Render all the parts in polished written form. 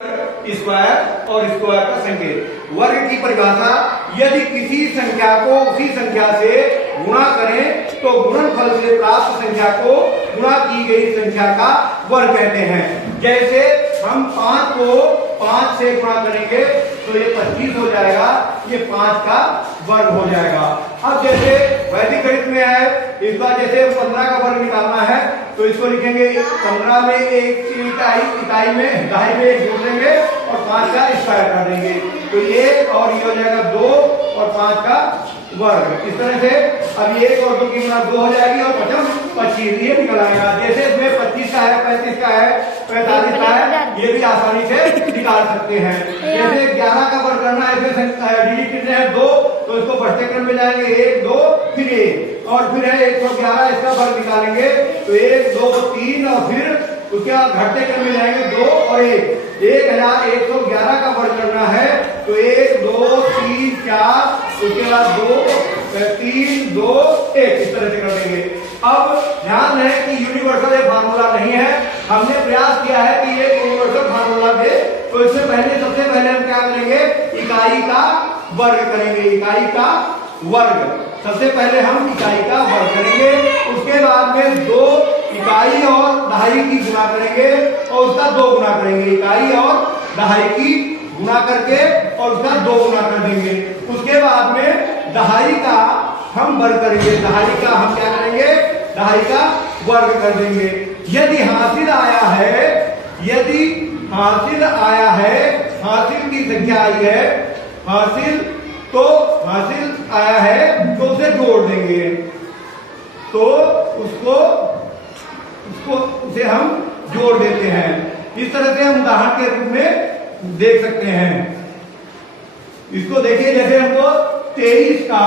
Square और square का संकेत। वर्ग की परिभाषा, यदि किसी संख्या को उसी संख्या से गुणा करें तो गुणनफल से प्राप्त संख्या को गुणा की गई संख्या का वर्ग कहते हैं। जैसे हम 5 को 5 से गुणा करेंगे तो ये 25 हो जाएगा, ये 5 का वर्ग हो जाएगा। अब जैसे वैदिक गणित में है, इस बार जैसे 15 का वर्ग निकालना है तो इसको लिखेंगे 15 में एक इकाई में दहाई में एक जोड़ देंगे और 5 का स्क्वायर कर देंगे तो ये और ये हो जाएगा 2 और 5 का वर्ग। इस तरह से अब 1 और 2 की गुणा 2 हो जाएगी और 25 ये निकल आएगा। जैसे इसमें 25 का है, 35 का है, 45 का है, ये भी आसानी से निकाल सकते हैं। जैसे 11 का वर्ग करना है, डिजिट कितने हैं 2, तो इसको बढ़ते क्रम में जाएंगे 1 2 फिर 1 और फिर है 111, इसका वर्ग निकालेंगे तो 1 2 3 और फिर उसके बाद घटते क्रम में जाएंगे 2 और 1। 1111 का वर्ग करना है तो 1 2 3 4 उसके बाद 2 3 2 1 इस तरह से कर देंगे। अब ध्यान है कि यूनिवर्सल एक फार्मूला नहीं है, हमने प्रयास किया है कि ये यूनिवर्सल फार्मूला दे तो इससे पहले सबसे पहले हम क्या करेंगे, इकाई का वर्ग करेंगे। इकाई का वर्ग सबसे पहले हम इकाई का वर्ग करेंगे, उसके बाद में 2 इकाई और दहाई की गुणा करेंगे और उसका 2 गुना करेंगे। इकाई और दहाई की गुणा करके और उसका 2 गुना कर देंगे। उसके बाद में दहाई का हम वर्ग करेंगे। दहाई का हम क्या करेंगे, दहाई का वर्ग कर देंगे। यदि हासिल आया है, हासिल की संख्या आई है, हासिल आया है तो उसे जोड़ देंगे तो उसे हम जोड़ देते हैं। इस तरह से हम उदाहरण के रूप में देख सकते हैं। इसको देखिए, जैसे हमको 23 का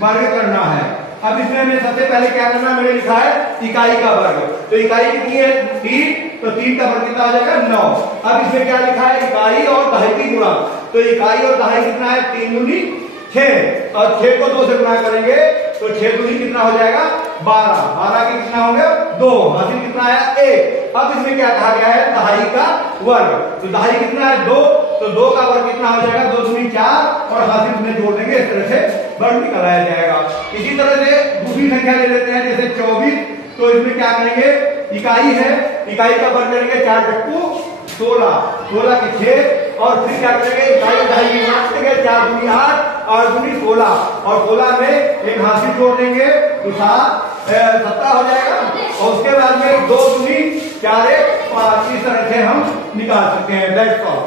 वर्ग करना है। अब इसमें हमें सबसे पहले क्या करना है, मैंने लिखा है इकाई का वर्ग। तो इकाई कितनी है 3, तो 3 का वर्ग कितना आ जाएगा 9। अब इसमें क्या लिखा है, इकाई और दहाई की गुणा। तो इकाई और दहाई कितना है 3 दूनी 6 और 6 को 2 से गुणा करेंगे तो 6 दूनी कितना हो जाएगा 12। 12 के कितना होंगे 2, हासिल कितना आया 1। अब इसमें क्या कहा गया है, दहाई का वर्ग। तो दहाई कितना है 2, तो 2 का वर्ग कितना हो जाएगा 2 दूनी 4 और हासिल में जोड़ देंगे। इस तरह से वर्ग निकाला जाएगा। इसी तरह से दूसरी संख्या ले लेते हैं, जैसे 24। तो इसमें क्या करेंगे, इकाई है, इकाई का वर्ग करेंगे 4 चक्कू 16, 16 के 6 और फिर क्या करेंगे, इकाई दहाई की गुणा करेंगे 4 दूनी 8 और दूनी 16 और 16 में एक हासिल जोड़ देंगे तो 17 हो जाएगा और उसके बाद में 2 दूनी 4 1 5। इस तरह से हम निकाल सकते हैं। That's all.